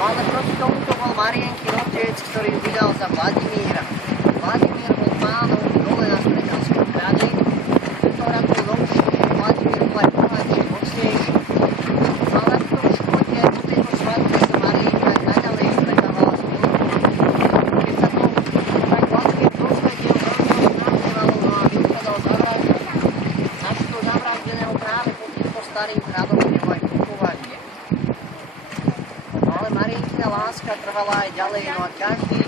No ale proti tomuto bol Marienkin otec, ktorý vydal za Vladimíra. Vladimír bol pánom dole na Streďanskom hrade, preto hrad bol novší, Vladimír bol aj bohatší, mocnejší. Ale v tom škote aj po tejto svadbe sa Marienka aj naďalej stretávala s Filipom. Keď sa to tak Vladimír dozvedel, veľmi ho znamenalo, no a vyhľadal zavraždeného. Našlo zavraždeného práve pod týmto starým hradom, kde ho aj pochovali. Ale Marienkina láska trvala aj ďalej, no a každý